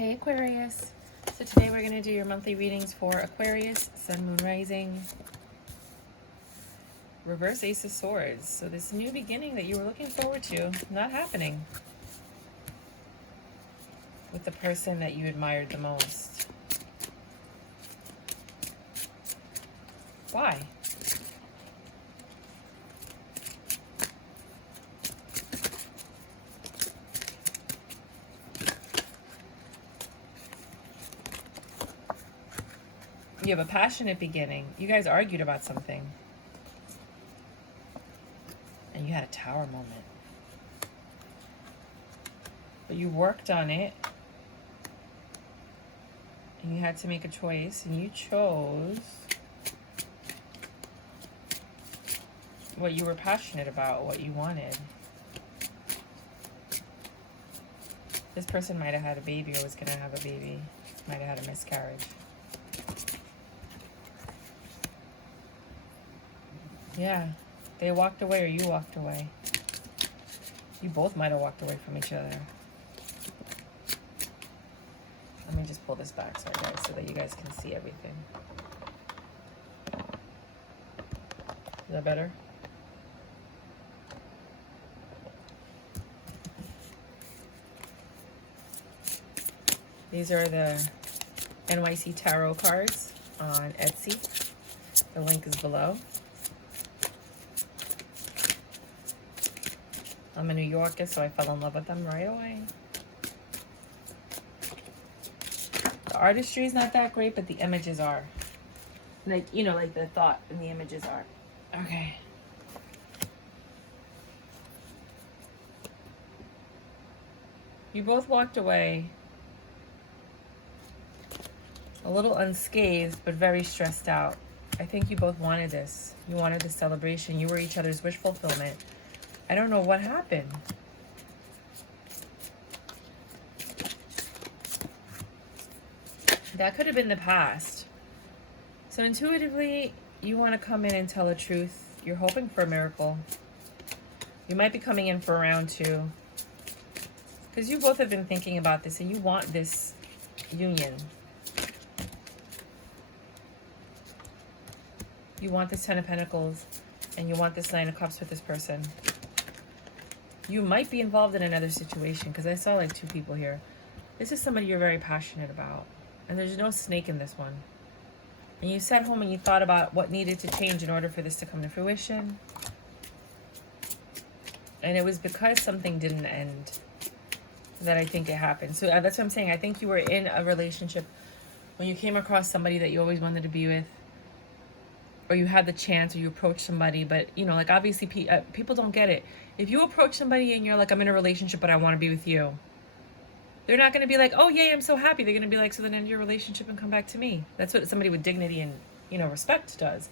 Hey Aquarius. So today we're going to do your monthly readings for Aquarius, Sun, Moon, Rising, Reverse Ace of Swords. So this new beginning that you were looking forward to, not happening with the person that you admired the most. Why? You have a passionate beginning. You guys argued about something. And you had a tower moment. But you worked on it. And you had to make a choice. And you chose what you were passionate about, what you wanted. This person might have had a baby or was going to have a baby. Might have had a miscarriage. Yeah, they walked away or you walked away. You both might have walked away from each other. Let me just pull this back so that you guys can see everything. Is that better? These are the NYC Tarot cards on Etsy. The link is below. I'm a New Yorker, so I fell in love with them right away. The artistry is not that great, but the images are. Like, you know, like the thought and the images are. Okay. You both walked away a little unscathed, but very stressed out. I think you both wanted this. You wanted the celebration. You were each other's wish fulfillment. I don't know what happened. That could have been the past. So intuitively, you want to come in and tell the truth. You're hoping for a miracle. You might be coming in for round 2. Because you both have been thinking about this and you want this union. You want this 10 of Pentacles and you want this 9 of Cups with this person. You might be involved in another situation because I saw like 2 people here. This is somebody you're very passionate about. And there's no snake in this one. And you sat home and you thought about what needed to change in order for this to come to fruition. And it was because something didn't end that I think it happened. So that's what I'm saying. I think you were in a relationship when you came across somebody that you always wanted to be with. Or you had the chance, or you approached somebody, but you know, like obviously people don't get it. If you approach somebody and you're like, I'm in a relationship, but I want to be with you, they're not going to be like, oh yay, I'm so happy. They're going to be like, so then end your relationship and come back to me. That's what somebody with dignity and, you know, respect does.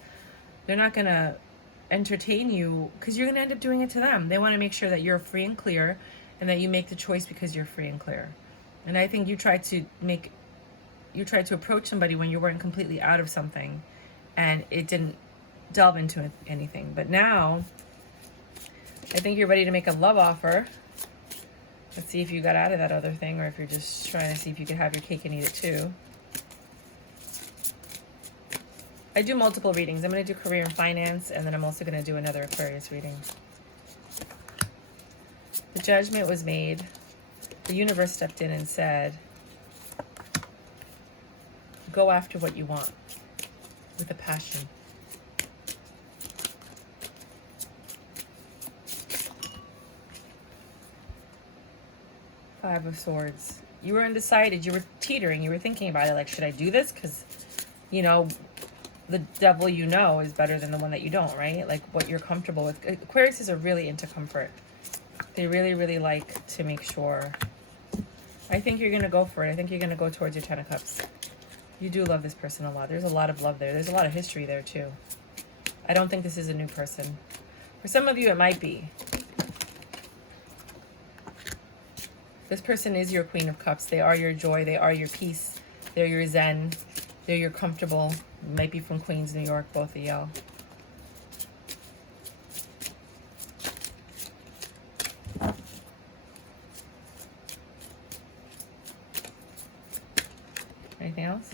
They're not going to entertain you because you're going to end up doing it to them. They want to make sure that you're free and clear and that you make the choice because you're free and clear. And I think you tried to approach somebody when you weren't completely out of something. And it didn't delve into anything. But now, I think you're ready to make a love offer. Let's see if you got out of that other thing or if you're just trying to see if you could have your cake and eat it too. I do multiple readings. I'm going to do career and finance, and then I'm also going to do another Aquarius reading. The judgment was made. The universe stepped in and said, go after what you want. With a passion. Five of Swords. You were undecided. You were teetering. You were thinking about it. Like, should I do this? Because, you know, the devil you know is better than the one that you don't, right? Like, what you're comfortable with. Aquarius are really into comfort. They really, really like to make sure. I think you're going to go for it. I think you're going to go towards your 10 of Cups. You do love this person a lot. There's a lot of love there. There's a lot of history there, too. I don't think this is a new person. For some of you, it might be. This person is your Queen of Cups. They are your joy. They are your peace. They're your zen. They're your comfortable. Might be from Queens, New York, both of y'all. Anything else?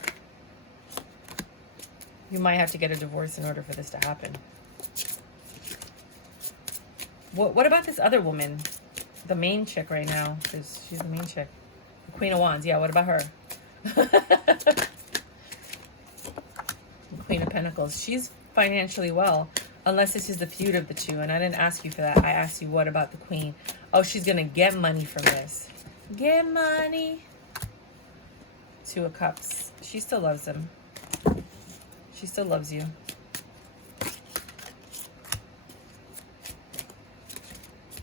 You might have to get a divorce in order for this to happen. What about this other woman? The main chick right now. Because she's the main chick. The Queen of Wands. Yeah, what about her? Queen of Pentacles. She's financially well. Unless this is the feud of the two. And I didn't ask you for that. I asked you, what about the Queen? Oh, she's going to get money from this. Get money. Two of Cups. She still loves him. She still loves you.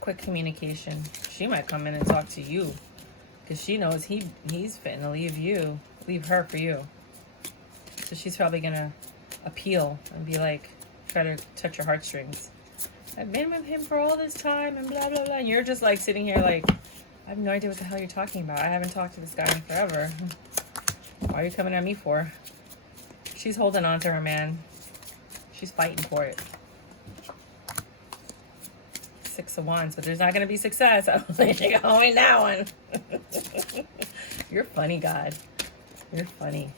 Quick communication. She might come in and talk to you. Because she knows he's fitting to leave her for you. So she's probably going to appeal and be like, try to touch your heartstrings. I've been with him for all this time and blah, blah, blah. And you're just like sitting here like, I have no idea what the hell you're talking about. I haven't talked to this guy in forever. Why are you coming at me for? She's holding on to her man. She's fighting for it. Six of Wands, but there's not going to be success. I don't think you're going to win that one. You're funny, God. You're funny.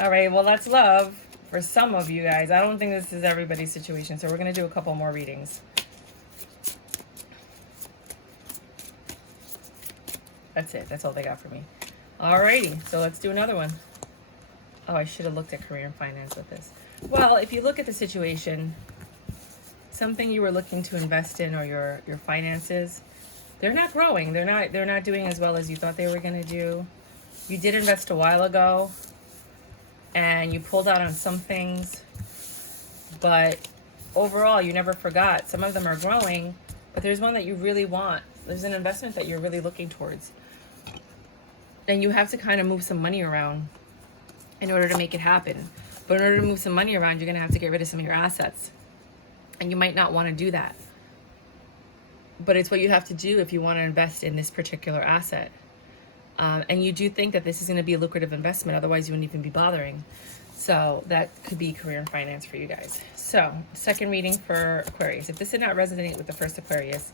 All right, well, that's love for some of you guys. I don't think this is everybody's situation, so we're going to do a couple more readings. That's it. That's all they got for me. Alrighty, so let's do another one. Oh, I should have looked at career and finance with this. Well, if you look at the situation, something you were looking to invest in or your finances, they're not growing. They're not doing as well as you thought they were going to do. You did invest a while ago, and you pulled out on some things, but overall, you never forgot. Some of them are growing, but there's one that you really want. There's an investment that you're really looking towards. And you have to kind of move some money around in order to make it happen. But in order to move some money around, you're going to have to get rid of some of your assets. And you might not want to do that. But it's what you have to do if you want to invest in this particular asset. And you do think that this is going to be a lucrative investment. Otherwise, you wouldn't even be bothering. So that could be career and finance for you guys. So, second reading for Aquarius. If this did not resonate with the first Aquarius,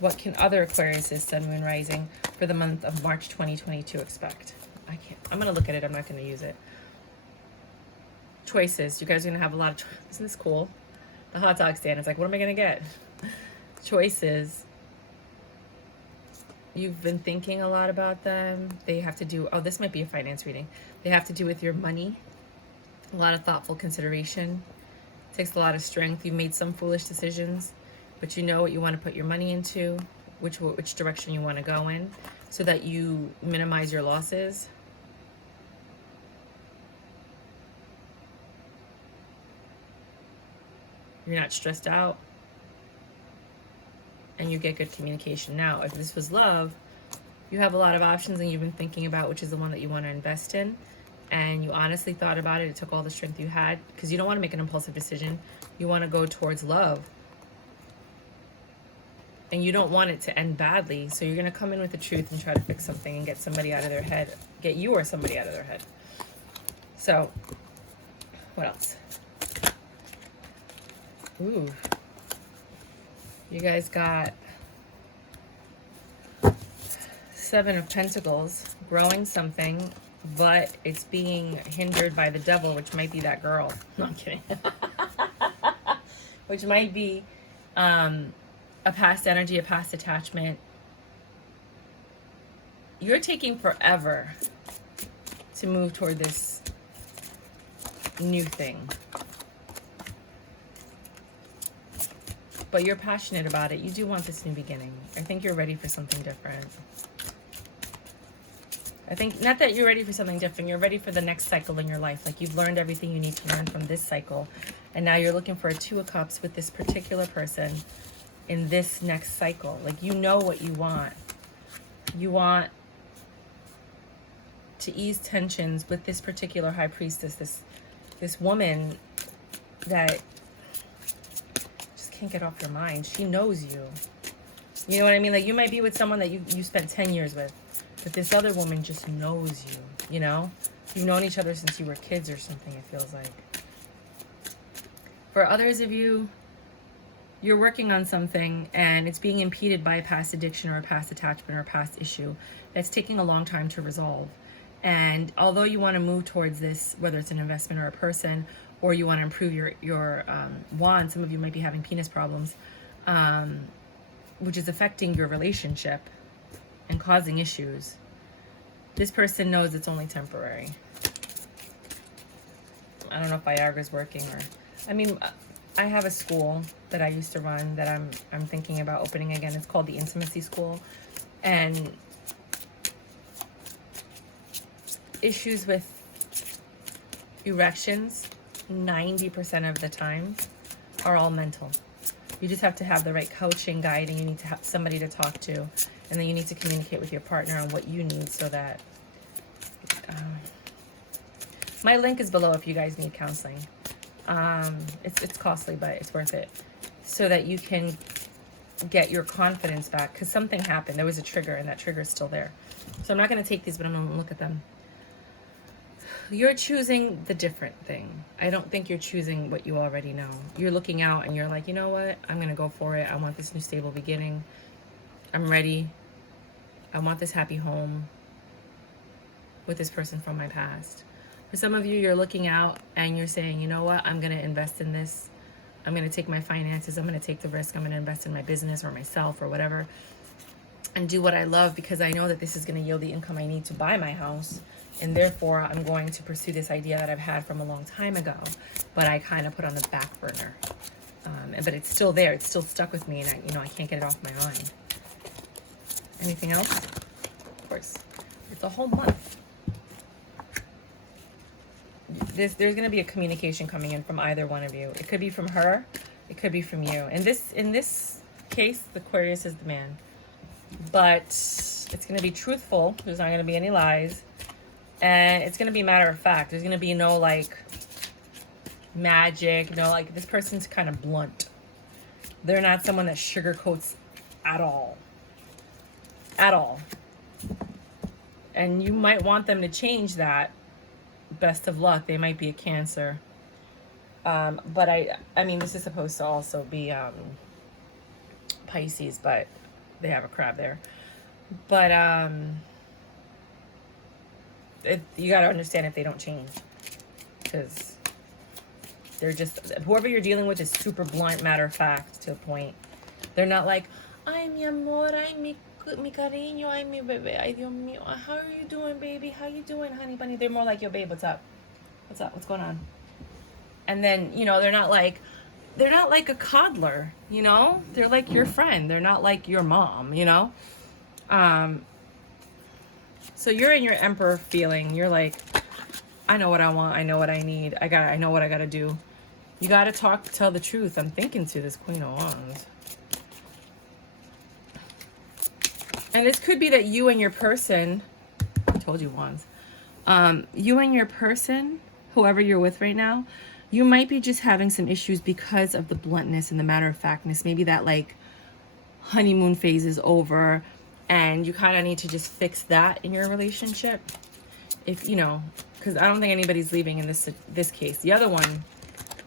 what can other Aquariuses, Sun, Moon, Rising, for the month of March 2022 expect? I'm going to look at it. I'm not going to use it. Choices. You guys are going to have a lot of choices. Isn't this cool? The hot dog stand is like, what am I going to get? Choices. You've been thinking a lot about them. They have to do, oh, this might be a finance reading. They have to do with your money. A lot of thoughtful consideration. It takes a lot of strength. You've made some foolish decisions, but you know what you want to put your money into, which direction you want to go in, so that you minimize your losses. You're not stressed out, and you get good communication. Now, if this was love, you have a lot of options and you've been thinking about which is the one that you want to invest in, and you honestly thought about it. It took all the strength you had, because you don't want to make an impulsive decision. You want to go towards love, and you don't want it to end badly. So you're going to come in with the truth and try to fix something and get somebody out of their head, get you or somebody out of their head. So what else? Ooh, you guys got Seven of Pentacles, growing something, but it's being hindered by the devil, which might be that girl. No, I'm kidding. Which might be a past energy, a past attachment. You're taking forever to move toward this new thing. But you're passionate about it. You do want this new beginning. I think you're ready for something different. I think, not that you're ready for something different, you're ready for the next cycle in your life. Like, you've learned everything you need to learn from this cycle. And now you're looking for a Two of Cups with this particular person in this next cycle. Like, you know what you want. You want to ease tensions with this particular High Priestess, this woman that just can't get off your mind. She knows you. You know what I mean? Like, you might be with someone that you spent 10 years with, but this other woman just knows you, you know? You've known each other since you were kids or something, it feels like. For others of you, you're working on something and it's being impeded by a past addiction or a past attachment or a past issue that's taking a long time to resolve. And although you want to move towards this, whether it's an investment or a person, or you want to improve your wand, some of you might be having penis problems, which is affecting your relationship and causing issues. This person knows it's only temporary. I don't know if Viagra's working or, I mean, I have a school that I used to run that I'm thinking about opening again. It's called the Intimacy School, and issues with erections 90% of the time are all mental. You just have to have the right coaching, guiding. You need to have somebody to talk to, and then you need to communicate with your partner on what you need so that my link is below if you guys need counseling. It's costly, but it's worth it, so that you can get your confidence back, because something happened. There was a trigger, and that trigger is still there. So I'm not going to take these, but I'm going to look at them. You're choosing the different thing. I don't think you're choosing what you already know. You're looking out and you're like, you know what? I'm going to go for it. I want this new stable beginning. I'm ready. I want this happy home with this person from my past. For some of you, you're looking out and you're saying, you know what? I'm going to invest in this. I'm going to take my finances. I'm going to take the risk. I'm going to invest in my business or myself or whatever, and do what I love, because I know that this is going to yield the income I need to buy my house. And therefore, I'm going to pursue this idea that I've had from a long time ago, but I kind of put on the back burner. But it's still there. It's still stuck with me, and I can't get it off my mind. Anything else? Of course. It's a whole month. There's going to be a communication coming in from either one of you. It could be from her. It could be from you. In this case, the Aquarius is the man. But it's going to be truthful. There's not going to be any lies. And it's going to be matter of fact. There's going to be no, like, magic. No, like, this person's kind of blunt. They're not someone that sugarcoats at all. At all. And you might want them to change that. Best of luck. They might be a Cancer. But I mean, this is supposed to also be Pisces, but they have a crab there. But you got to understand if they don't change, because they're just, whoever you're dealing with is super blunt, matter of fact, to a point. They're not like, ay mi amor, ay mi cariño, ay mi bebé, ay Dios mío, how are you doing, baby, how you doing, honey bunny? They're more like, yo babe, what's up, what's going on? And then, they're not like a coddler, they're like your friend. They're not like your mom, So you're in your Emperor feeling. You're like, I know what I want. I know what I need. I know what I got to do. You got to tell the truth. I'm thinking to this Queen of Wands. And this could be that you and your person, I told you Wands, you and your person, whoever you're with right now, you might be just having some issues because of the bluntness and the matter of factness. Maybe that, like, honeymoon phase is over, and you kind of need to just fix that in your relationship. If, because I don't think anybody's leaving in this case. The other one,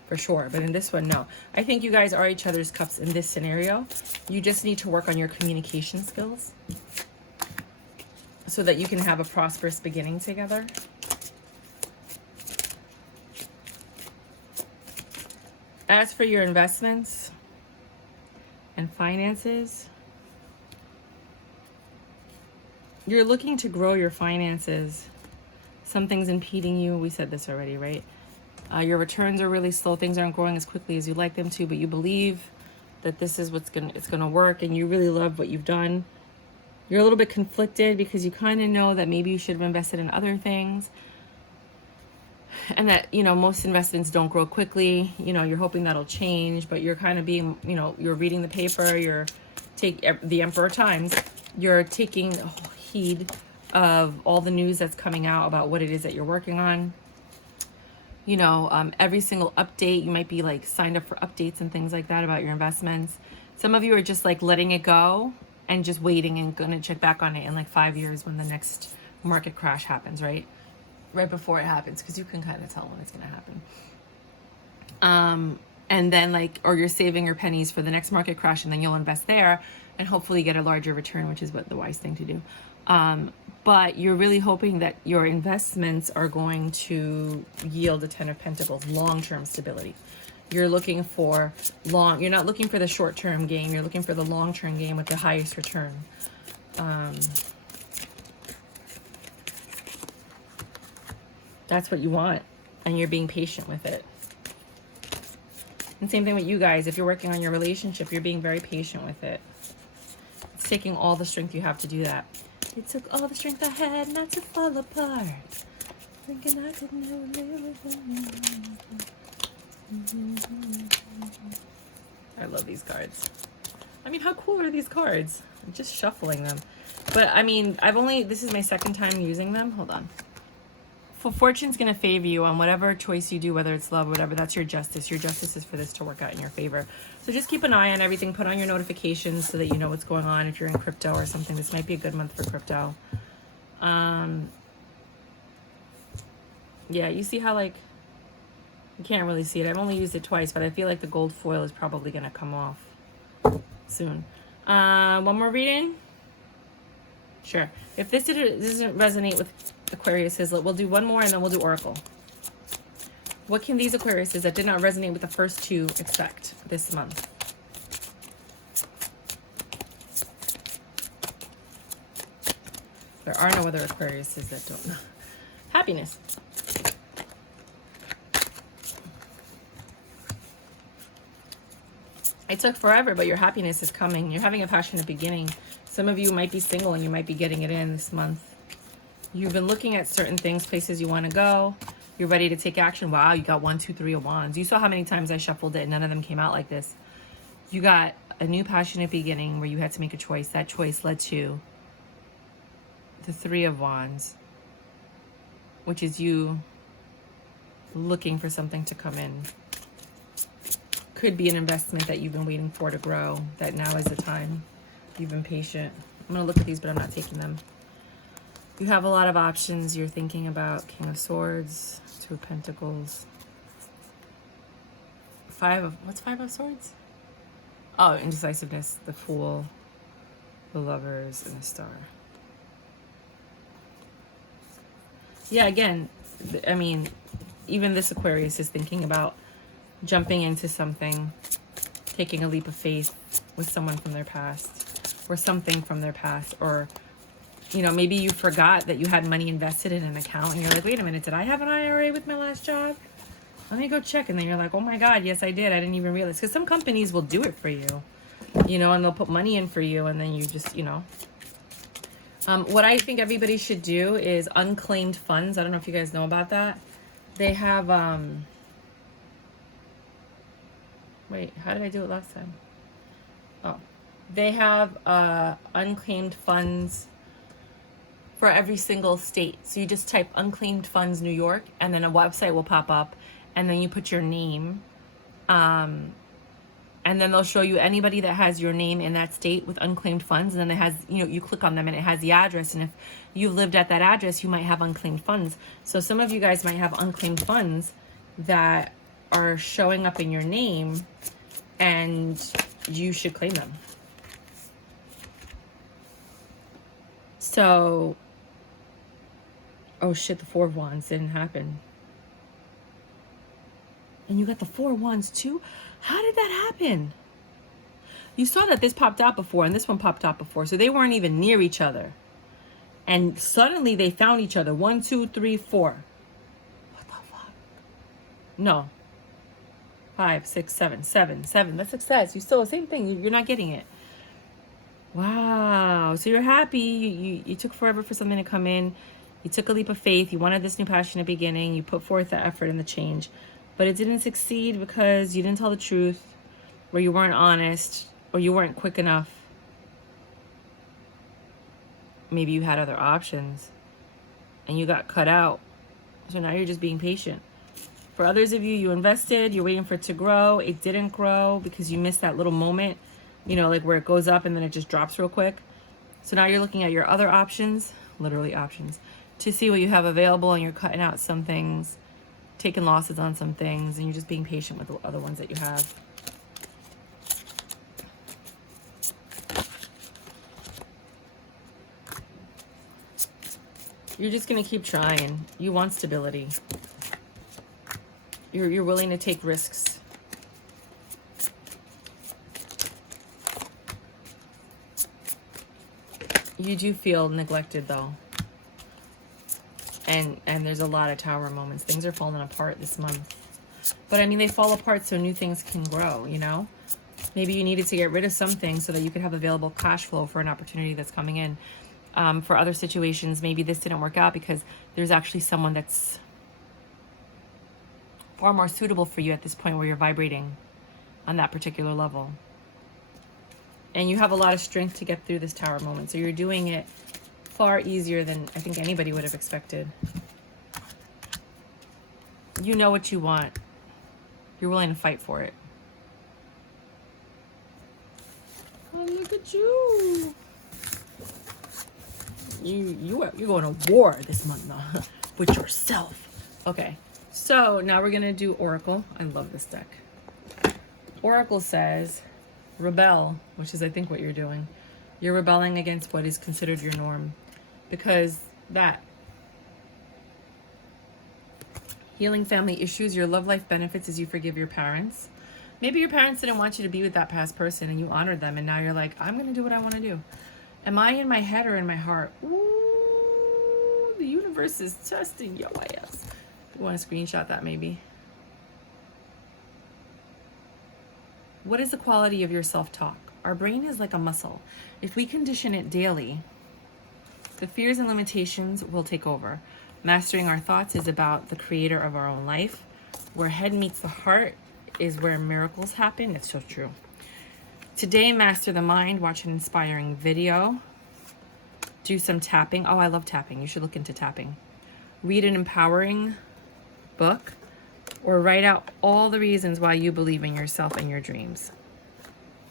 for sure, but in this one, no. I think you guys are each other's cups in this scenario. You just need to work on your communication skills so that you can have a prosperous beginning together. As for your investments and finances, you're looking to grow your finances. Something's impeding you. We said this already, right? Your returns are really slow. Things aren't growing as quickly as you'd like them to, but you believe that this is it's gonna work, and you really love what you've done. You're a little bit conflicted because you kind of know that maybe you should have invested in other things, and that, most investments don't grow quickly. You're hoping that'll change, but you're kind of being, you're reading the paper, you're the Emperor times, you're taking heed of all the news that's coming out about what it is that you're working on. Every single update, you might be like signed up for updates and things like that about your investments. Some of you are just like letting it go and just waiting and going to check back on it in like 5 years when the next market crash happens, right before it happens, because you can kind of tell when it's going to happen. and then like, or you're saving your pennies for the next market crash, and then you'll invest there and hopefully get a larger return, which is what the wise thing to do. But you're really hoping that your investments are going to yield a 10 of Pentacles, long-term stability. You're looking for you're not looking for the short-term gain, you're looking for the long-term gain with the highest return. That's what you want, and you're being patient with it. And same thing with you guys. If you're working on your relationship, you're being very patient with it. It's taking all the strength you have to do that. It took all the strength I had not to fall apart. Thinking I could never live without you. I love these cards. I mean, how cool are these cards? I'm just shuffling them. But I mean, this is my second time using them. Hold on. Fortune's going to favor you on whatever choice you do, whether it's love or whatever. That's your justice. Your justice is for this to work out in your favor. So just keep an eye on everything. Put on your notifications so that you know what's going on. If you're in crypto or something, this might be a good month for crypto. Yeah, you see how, like, you can't really see it. I've only used it twice, but I feel like the gold foil is probably going to come off soon. One more reading? Sure. If this doesn't resonate with Aquariuses, we'll do one more and then we'll do Oracle. What can these Aquariuses that did not resonate with the first two expect this month? There are no other Aquariuses that don't know. Happiness. It took forever, but your happiness is coming. You're having a passionate beginning. Some of you might be single and you might be getting it in this month. You've been looking at certain things, places you want to go. You're ready to take action. Wow, you got 1, 2, 3 of Wands. You saw how many times I shuffled it and none of them came out like this. You got a new passionate beginning where you had to make a choice. That choice led to the 3 of Wands, which is you looking for something to come in. Could be an investment that you've been waiting for to grow, that now is the time. You've been patient. I'm going to look at these, but I'm not taking them. You have a lot of options you're thinking about. King of Swords, 2 of Pentacles. What's 5 of Swords? Oh, indecisiveness, the Fool, the Lovers, and the Star. Yeah, again, I mean, even this Aquarius is thinking about jumping into something, taking a leap of faith with someone from their past, or something from their past, or, you know, maybe you forgot that you had money invested in an account, and you're like, wait a minute, did I have an IRA with my last job? Let me go check. And then you're like, oh my God, yes, I did. I didn't even realize. Because some companies will do it for you, you know, and they'll put money in for you, and then you just, you know. What I think everybody should do is unclaimed funds. I don't know if you guys know about that. They have, wait, how did I do it last time? Oh, they have unclaimed funds for every single state. So you just type unclaimed funds New York, and then a website will pop up, and then you put your name, and then they'll show you anybody that has your name in that state with unclaimed funds, and then it has, you know, you click on them and it has the address, and if you've lived at that address, you might have unclaimed funds. So some of you guys might have unclaimed funds that are showing up in your name, and you should claim them. So, oh shit, the 4 of Wands didn't happen. And you got the 4 of Wands too? How did that happen? You saw that this popped out before and this one popped out before. So they weren't even near each other. And suddenly they found each other. 1, 2, 3, 4. What the fuck? No. 5, 6, 7. 7. That's success. You still the same thing. You're not getting it. Wow. So you're happy. You took forever for something to come in. You took a leap of faith. You wanted this new passionate beginning. You put forth the effort and the change. But it didn't succeed because you didn't tell the truth, or you weren't honest, or you weren't quick enough. Maybe you had other options and you got cut out. So now you're just being patient. For others of you, you invested, you're waiting for it to grow. It didn't grow because you missed that little moment, you know, like where it goes up and then it just drops real quick. So now you're looking at your other options, literally options, to see what you have available, and you're cutting out some things taken losses on some things, and you're just being patient with the other ones that you have. You're just going to keep trying. You want stability. You're willing to take risks. You do feel neglected, though. And there's a lot of Tower moments. Things are falling apart this month. But, I mean, they fall apart so new things can grow, you know? Maybe you needed to get rid of some things so that you could have available cash flow for an opportunity that's coming in. For other situations, maybe this didn't work out because there's actually someone that's far more suitable for you at this point where you're vibrating on that particular level. And you have a lot of strength to get through this Tower moment. So you're doing it far easier than I think anybody would have expected. You know what you want. You're willing to fight for it. Oh, look at you. You're going to war this month, though, with yourself. Okay, so now we're going to do Oracle. I love this deck. Oracle says, rebel, which is, I think, what you're doing. You're rebelling against what is considered your norm. Because that. Healing family issues. Your love life benefits as you forgive your parents. Maybe your parents didn't want you to be with that past person and you honored them. And now you're like, I'm going to do what I want to do. Am I in my head or in my heart? Ooh, the universe is testing your ass. You want to screenshot that maybe? What is the quality of your self-talk? Our brain is like a muscle. If we condition it daily, the fears and limitations will take over. Mastering our thoughts is about the creator of our own life. Where head meets the heart is where miracles happen. It's so true. Today, master the mind. Watch an inspiring video. Do some tapping. Oh, I love tapping. You should look into tapping. Read an empowering book. Or write out all the reasons why you believe in yourself and your dreams.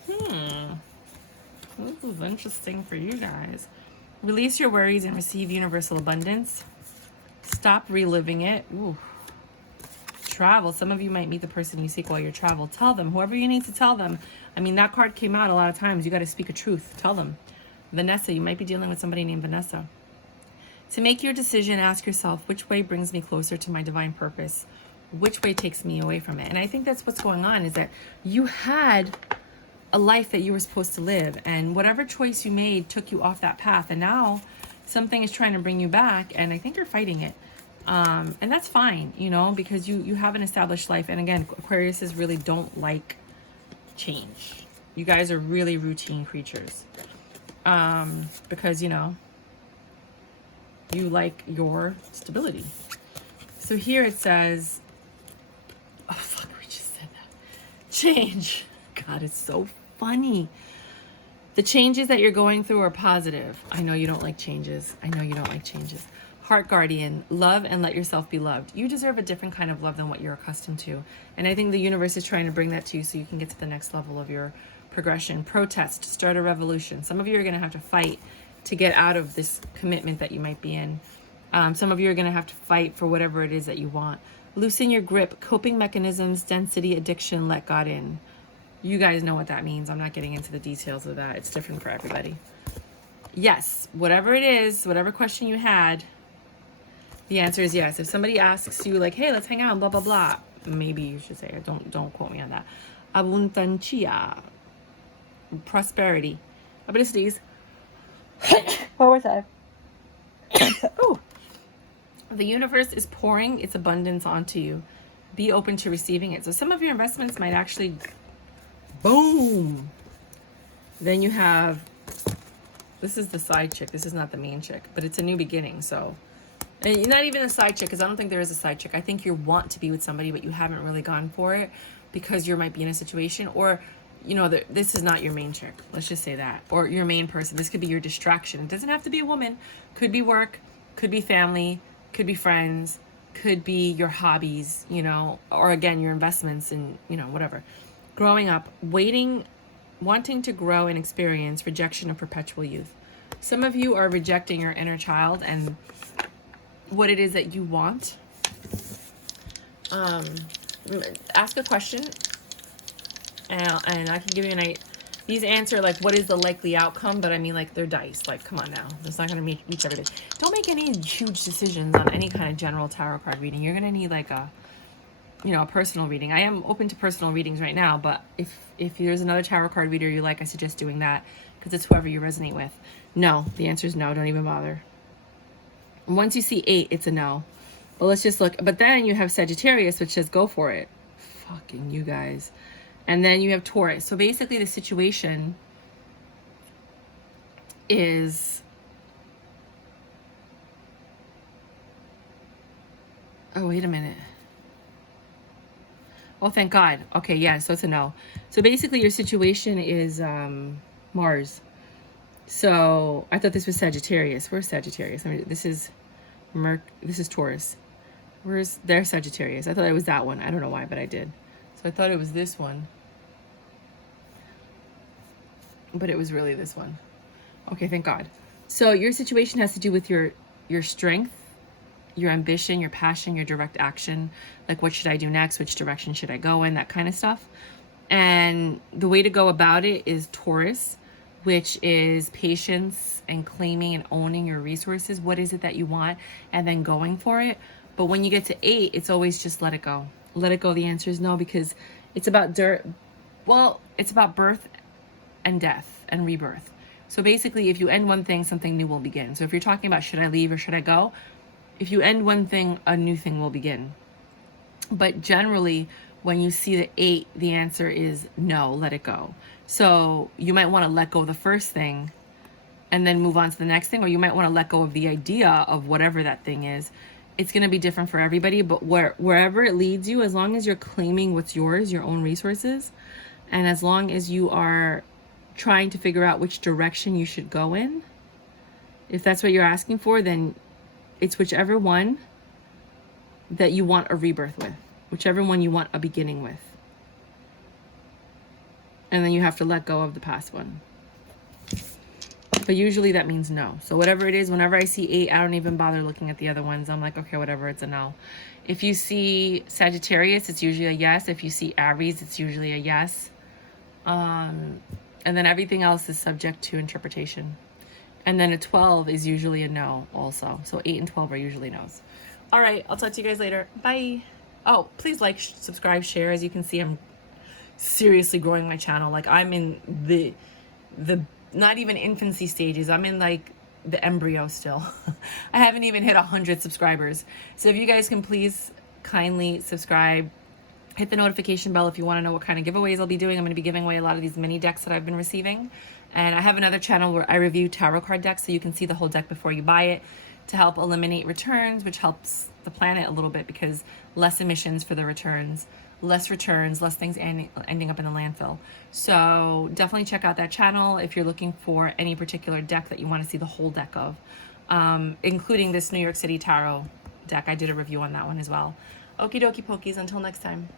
This is interesting for you guys. Release your worries and receive universal abundance. Stop reliving it. Ooh. Travel. Some of you might meet the person you seek while you travel. Tell them. Whoever you need to tell them. I mean, that card came out a lot of times. You got to speak a truth. Tell them. Vanessa. You might be dealing with somebody named Vanessa. To make your decision, ask yourself, which way brings me closer to my divine purpose? Which way takes me away from it? And I think that's what's going on, is that you had a life that you were supposed to live, and whatever choice you made took you off that path, and now something is trying to bring you back, and I think you're fighting it. And that's fine, you know, because you have an established life. And again, Aquariuses really don't like change. You guys are really routine creatures. Because, you know, you like your stability. So here it says, oh, fuck, we just said that. Change. God, it's so funny. The changes that you're going through are positive. I know you don't like changes. I know you don't like changes. Heart guardian, love and let yourself be loved. You deserve a different kind of love than what you're accustomed to. And I think the universe is trying to bring that to you so you can get to the next level of your progression. Protest, start a revolution. Some of you are going to have to fight to get out of this commitment that you might be in. Some of you are going to have to fight for whatever it is that you want. Loosen your grip, coping mechanisms, density, addiction, let God in. You guys know what that means. I'm not getting into the details of that. It's different for everybody. Yes, whatever it is, whatever question you had, the answer is yes. If somebody asks you like, hey, let's hang out, blah, blah, blah, maybe you should say it. Don't quote me on that. Abundancia. Prosperity. I'm going to sneeze. One more time. Oh. The universe is pouring its abundance onto you. Be open to receiving it. So some of your investments might actually, boom. Then you have, this is the side chick. This is not the main chick, but it's a new beginning. So, and not even a side chick, because I don't think there is a side chick. I think you want to be with somebody, but you haven't really gone for it because you might be in a situation, or, you know, this is not your main chick. Let's just say that. Or your main person. This could be your distraction. It doesn't have to be a woman. Could be work. Could be family. Could be friends. Could be your hobbies, you know, or again, your investments and, you know, whatever. Growing up, wanting to grow and experience rejection of perpetual youth. Some of you are rejecting your inner child and what it is that you want. Ask a question, and I can give you an idea. These answer like what is the likely outcome, but I mean like they're dice. Like, come on now, it's not gonna meet everybody. Don't make any huge decisions on any kind of general tarot card reading. You're gonna need like a, you know, a personal reading. I am open to personal readings right now, but if there's another tarot card reader you like, I suggest doing that because it's whoever you resonate with. No, the answer is no. Don't even bother. Once you see 8, it's a no. But let's just look. But then you have Sagittarius, which says go for it. Fucking you guys. And then you have Taurus. So basically the situation is, oh, wait a minute. Oh, thank God. Okay, yeah, so it's a no. So basically your situation is Mars. So I thought this was Sagittarius. Where's Sagittarius? I mean, this is this is Taurus. Where's their Sagittarius? I thought it was that one. I don't know why, but I did. So I thought it was this one. But it was really this one. Okay, thank God. So your situation has to do with your strength, your ambition, your passion, your direct action. Like, what should I do next? Which direction should I go in? That kind of stuff. And the way to go about it is Taurus, which is patience and claiming and owning your resources. What is it that you want? And then going for it. But when you get to 8, it's always just let it go. Let it go. The answer is no, because it's about it's about birth and death and rebirth. So basically, if you end one thing, something new will begin. So if you're talking about should I leave or should I go, if you end one thing, a new thing will begin. But generally, when you see the 8, the answer is no, let it go. So you might want to let go of the first thing and then move on to the next thing, or you might want to let go of the idea of whatever that thing is. It's going to be different for everybody, but wherever it leads you, as long as you're claiming what's yours, your own resources, and as long as you are trying to figure out which direction you should go in, if that's what you're asking for, then it's whichever one that you want a rebirth with, whichever one you want a beginning with. And then you have to let go of the past one. But usually that means no. So whatever it is, whenever I see 8, I don't even bother looking at the other ones. I'm like, okay, whatever, it's a no. If you see Sagittarius, it's usually a yes. If you see Aries, it's usually a yes. And then everything else is subject to interpretation. And then a 12 is usually a no also. So 8 and 12 are usually no's. All right, I'll talk to you guys later. Bye. Oh, please like, subscribe, share. As you can see, I'm seriously growing my channel. Like, I'm in the not even infancy stages. I'm in like the embryo still. I haven't even hit 100 subscribers. So if you guys can please kindly subscribe, hit the notification bell if you want to know what kind of giveaways I'll be doing. I'm going to be giving away a lot of these mini decks that I've been receiving. And I have another channel where I review tarot card decks, so you can see the whole deck before you buy it, to help eliminate returns, which helps the planet a little bit because less emissions for the returns, less things ending up in the landfill. So definitely check out that channel if you're looking for any particular deck that you want to see the whole deck of, including this New York City Tarot deck. I did a review on that one as well. Okie dokie pokies, until next time.